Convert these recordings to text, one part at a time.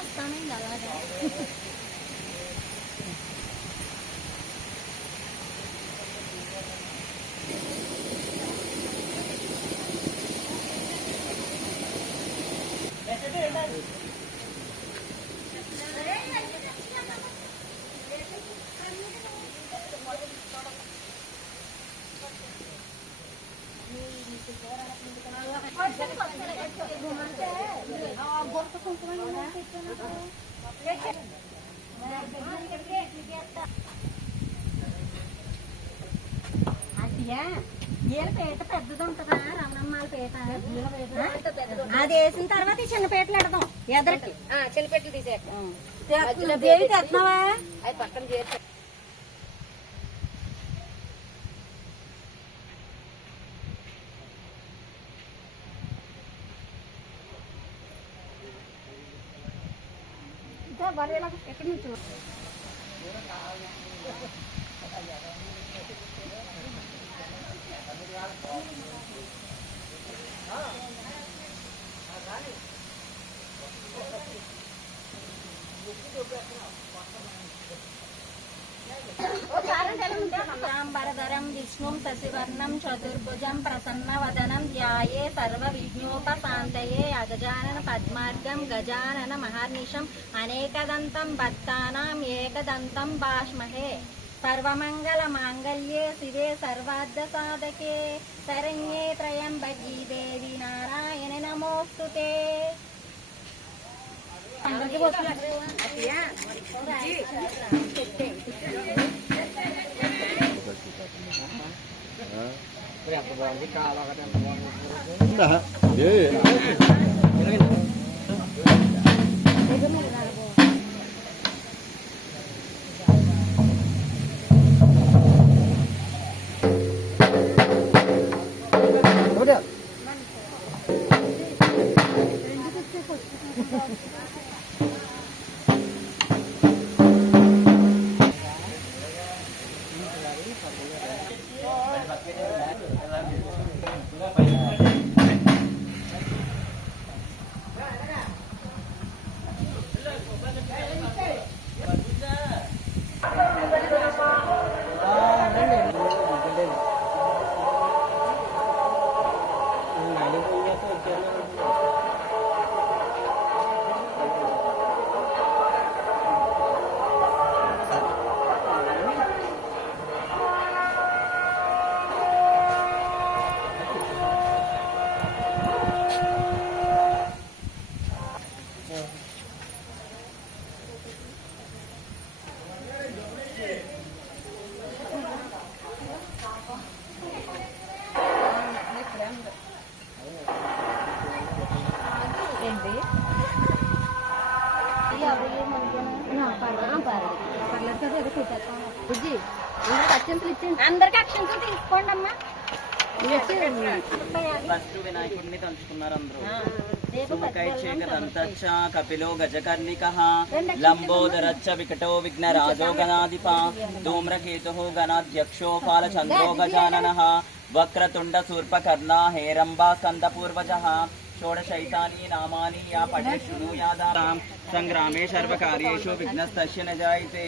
వస్తానండి అలాగా. పేట పెద్దది ఉంటుందా రమణమ్మాల పేట? అది వేసిన తర్వాత ఈ చిన్న పేటలు పెడదాం ఎదరికి. చిన్న పెట్టలు తీసేస్తాం. దేవి తెస్తున్నావా? అది పక్కన చేస్తాం. ఎక్కడి నుంచి వరదరం విష్ణుం శశివర్ణం చతుర్భుజం ప్రసన్నవదనం ధ్యాయే సర్వవిఘ్నోపశాంతయే అగజానన పద్మార్గం గజానన మహర్నిశం అనేకదంతం భక్తానాం ఏకదంతం భాష్మహే. సర్వమంగళ మాంగళ్యే శివే సర్వార్థ సాధకే శరణ్యే త్రయంబకీ దేవి నారాయణ నమోస్తుతే. అందరికీ ఎంత బాగుంది కాలం ఎంత బాగుంది. అందరికి అక్షంతలు తీసుకోండి అమ్మా. ఫస్ట్ వినాయకుడిని తలుచుకున్నారు అందరూ. సుముఖైచేకదంతచ్చ కపిలో గజకర్ణికః లంబోదరచ్చ వికటో విఘ్నరాజో గణాధిప ధూమ్రకేతుః గణాధ్యక్షో పాలచంద్రో గజాననః వక్రతుండ శూర్పకర్ణ హేరంబా స్కందపూర్వజః షోడశైతాని నామాని యా పఠే శృణుయాదాం సంగ్రామే సర్వకార్యేషు విఘ్నస్తస్య న జాయతే.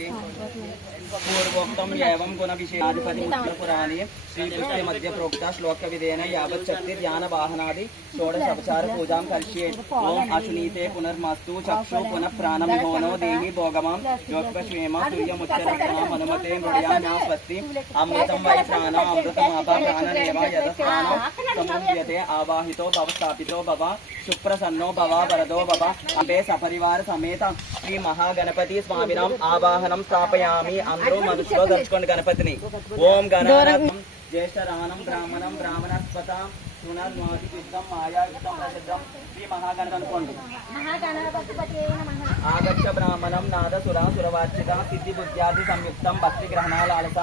పూర్వోక్తం ఏవం గుణ విశేషాధిపతి పురాణే శ్రీకృష్ణ మధ్య ప్రోక్త శ్లోక విధేన యావత్ శక్తి ధ్యాన వాహనాది షోడశోపచార పూజాం కరిష్యే. ఓం అశునీతే పునర్మస్తు చక్షు పునః ప్రాణం హోనో దేహి భోగమాం యోగక్షేమ సూర్యముచ్చరక్షణ హనుమతే మృడ్యానా స్వస్తి. అమృతం వై ప్రాణ అమృతమాపా ప్రాణరేవ యదస్థానం సముద్యతే ఆవాహితో భవ స్థాపితో భవ సుప్రసన్నో భవ వరదో భవ. అంబే సపరివార సమేత శ్రీ మహాగణపతి స్వామినాం ఆవాహనం స్థాపయామి. అందరూ మనసులో తలుచుకోండి గణపతిని. ఓం గణానాథం జ్యేష్ఠరాణం బ్రాహ్మణం బ్రాహ్మణస్పత పునర్మాదియుద్ధం మాయాయుద్ధం ప్రసిద్ధం శ్రీ మహాగణపతి అనుకోండి. ఆగచ్చ బ్రాహ్మణం నాద సురా సురవార్చిత సిద్ధి బుద్ధ్యాది సంయుక్తం భక్తి గ్రహణాలాలస.